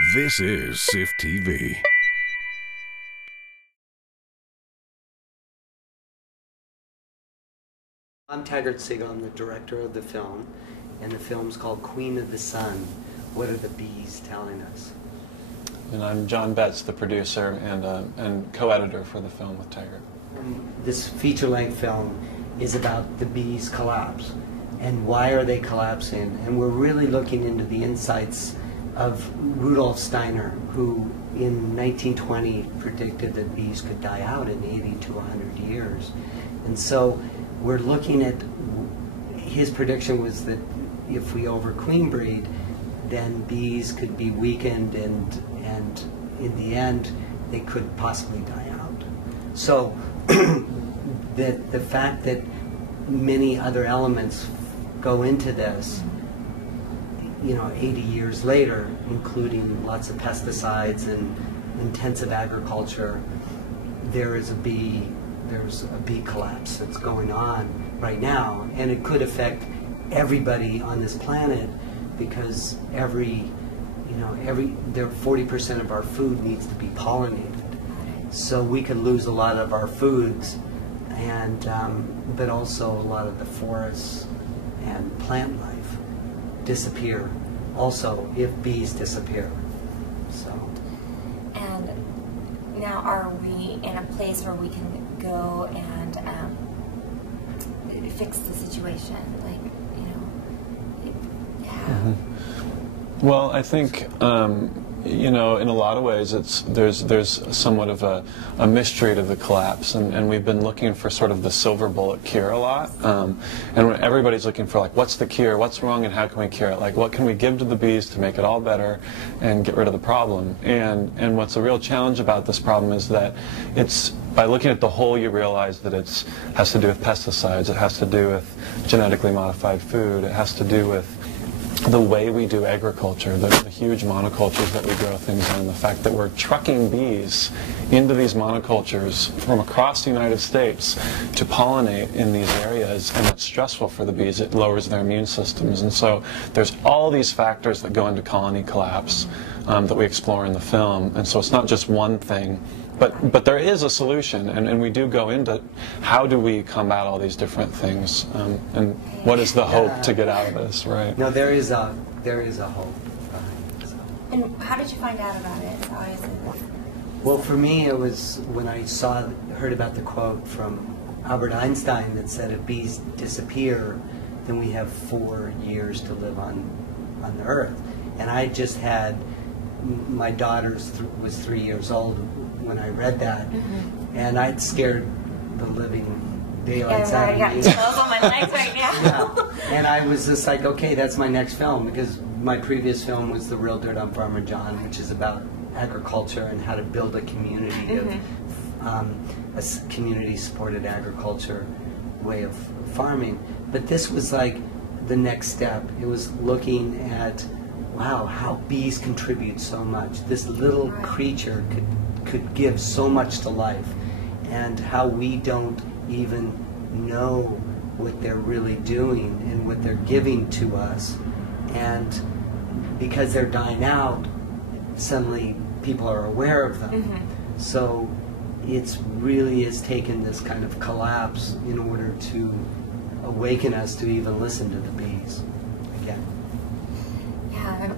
This is SIFF TV. I'm Taggart, Siegel. I'm the director of the film, and the film's called Queen of the Sun. What are the bees telling us? And I'm John Betz, the producer and co-editor for the film with Taggart. This feature-length film is about the bees' collapse, and why are they collapsing? And we're really looking into the insights of Rudolf Steiner, who in 1920 predicted that bees could die out in 80 to 100 years. And so we're looking at, his prediction was that if we over queen breed, then bees could be weakened, and in the end they could possibly die out. So the fact that many other elements go into this, you know, 80 years later, including lots of pesticides and intensive agriculture, there's a bee collapse that's going on right now, and it could affect everybody on this planet, because there 40% of our food needs to be pollinated. So we could lose a lot of our foods, and but also a lot of the forests and plant life disappear also if bees disappear. So. And now, are we in a place where we can go and fix the situation? Like, you know, yeah. Well, I think you know, in a lot of ways, there's somewhat of a mystery to the collapse, and we've been looking for sort of the silver bullet cure a lot, and everybody's looking for, like, what's the cure, what's wrong, and how can we cure it? Like, what can we give to the bees to make it all better and get rid of the problem? And what's a real challenge about this problem is that it's, by looking at the whole, you realize that it has to do with pesticides, it has to do with genetically modified food, it has to do with the way we do agriculture, the huge monocultures that we grow things in, the fact that we're trucking bees into these monocultures from across the United States to pollinate in these areas, and it's stressful for the bees. It lowers their immune systems, and so there's all these factors that go into colony collapse that we explore in the film, and so it's not just one thing. But there is a solution, and we do go into how do we combat all these different things, and what is the hope to get out of this, right? No, there is a hope. And how did you find out about it? How is it? Well, for me, it was when I heard about the quote from Albert Einstein that said, if bees disappear, then we have 4 years to live on the Earth. And I just had, my daughter was 3 years old when I read that, and I'd scared the living daylights out of me. I got chills on my legs right now. Yeah. And I was just like, okay, that's my next film, because my previous film was The Real Dirt on Farmer John, which is about agriculture and how to build a community of a community-supported agriculture way of farming. But this was like the next step. It was looking at, wow, how bees contribute so much. This little creature could give so much to life, and how we don't even know what they're really doing and what they're giving to us, and because they're dying out, suddenly people are aware of them. So it's really has taken this kind of collapse in order to awaken us to even listen to the bees again.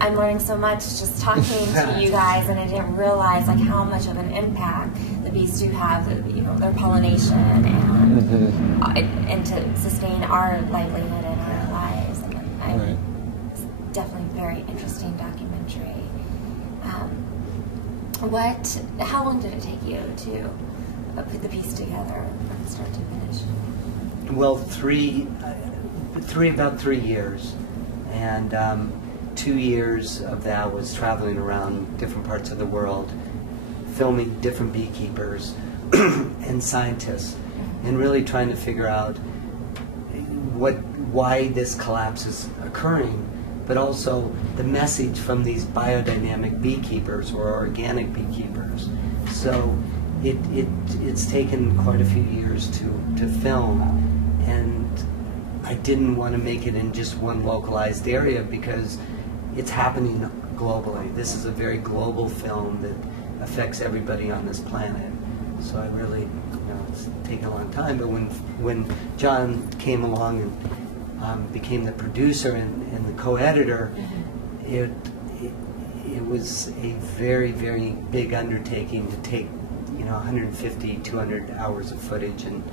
I'm learning so much just talking to you guys, and I didn't realize like how much of an impact the bees do have, you know, their pollination and to sustain our livelihood and our lives. And it's definitely a very interesting documentary. How long did it take you to put the piece together from start to finish? Well, about 3 years, and 2 years of that was traveling around different parts of the world, filming different beekeepers and scientists, and really trying to figure out why this collapse is occurring, but also the message from these biodynamic beekeepers or organic beekeepers. So it's taken quite a few years to film, and I didn't want to make it in just one localized area, because it's happening globally. This is a very global film that affects everybody on this planet. So I really, it's taken a long time, but when John came along and became the producer and the co-editor, it was a very, very big undertaking to take 150, 200 hours of footage and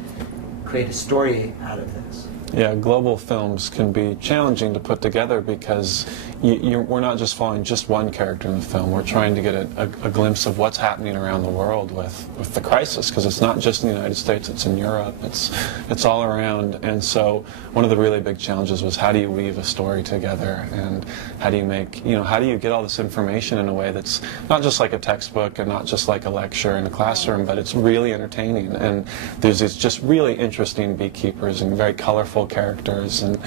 create a story out of this. Yeah, global films can be challenging to put together because we're not just following just one character in the film. We're trying to get a glimpse of what's happening around the world with the crisis, because it's not just in the United States, it's in Europe, it's all around. And so one of the really big challenges was, how do you weave a story together, and how do you make, how do you get all this information in a way that's not just like a textbook and not just like a lecture in a classroom, but it's really entertaining. And there's these just really interesting beekeepers and very colorful characters, and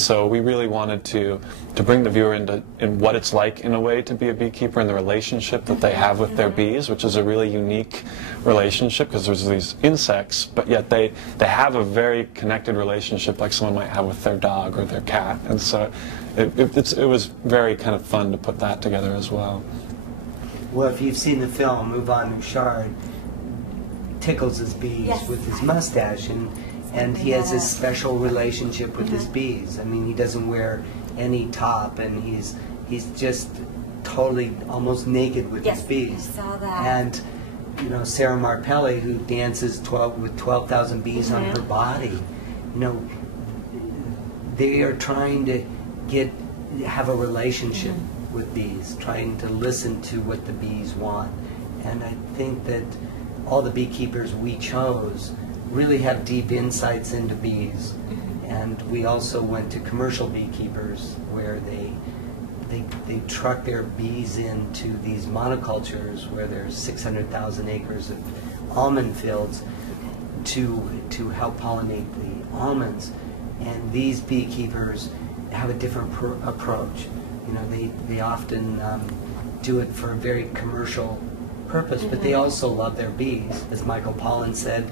so we really wanted to bring the viewer in what it's like in a way to be a beekeeper, and the relationship that they have with their bees, which is a really unique relationship, because there's these insects, but yet they have a very connected relationship like someone might have with their dog or their cat. And so it was very kind of fun to put that together as well. Well, if you've seen the film, Yvon Bouchard tickles his bees with his mustache, and he has this special relationship with his bees. I mean, he doesn't wear any top, and he's just totally almost naked with his bees. I saw that. And Sarah Marpelli, who dances with 12,000 bees on her body, they are trying to have a relationship with bees, trying to listen to what the bees want. And I think that all the beekeepers we chose really have deep insights into bees. And we also went to commercial beekeepers where they truck their bees into these monocultures where there's 600,000 acres of almond fields to help pollinate the almonds. And these beekeepers have a different approach. They often do it for a very commercial purpose, but they also love their bees. As Michael Pollan said,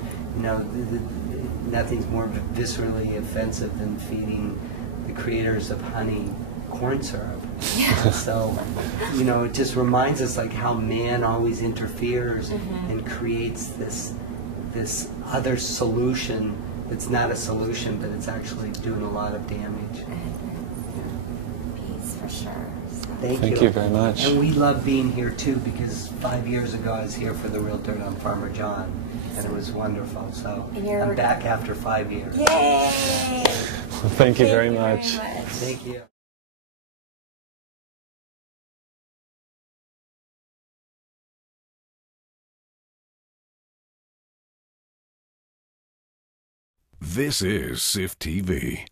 nothing's more viscerally offensive than feeding the creators of honey corn syrup. So, it just reminds us like how man always interferes and creates this other solution that's not a solution, but it's actually doing a lot of damage. Bees, for sure. Thank you very much. And we love being here too, because 5 years ago I was here for the Real Dirt on Farmer John, and it was wonderful. So I'm back after 5 years. Yay! Well, thank you very much. Thank you. This is SIFF TV.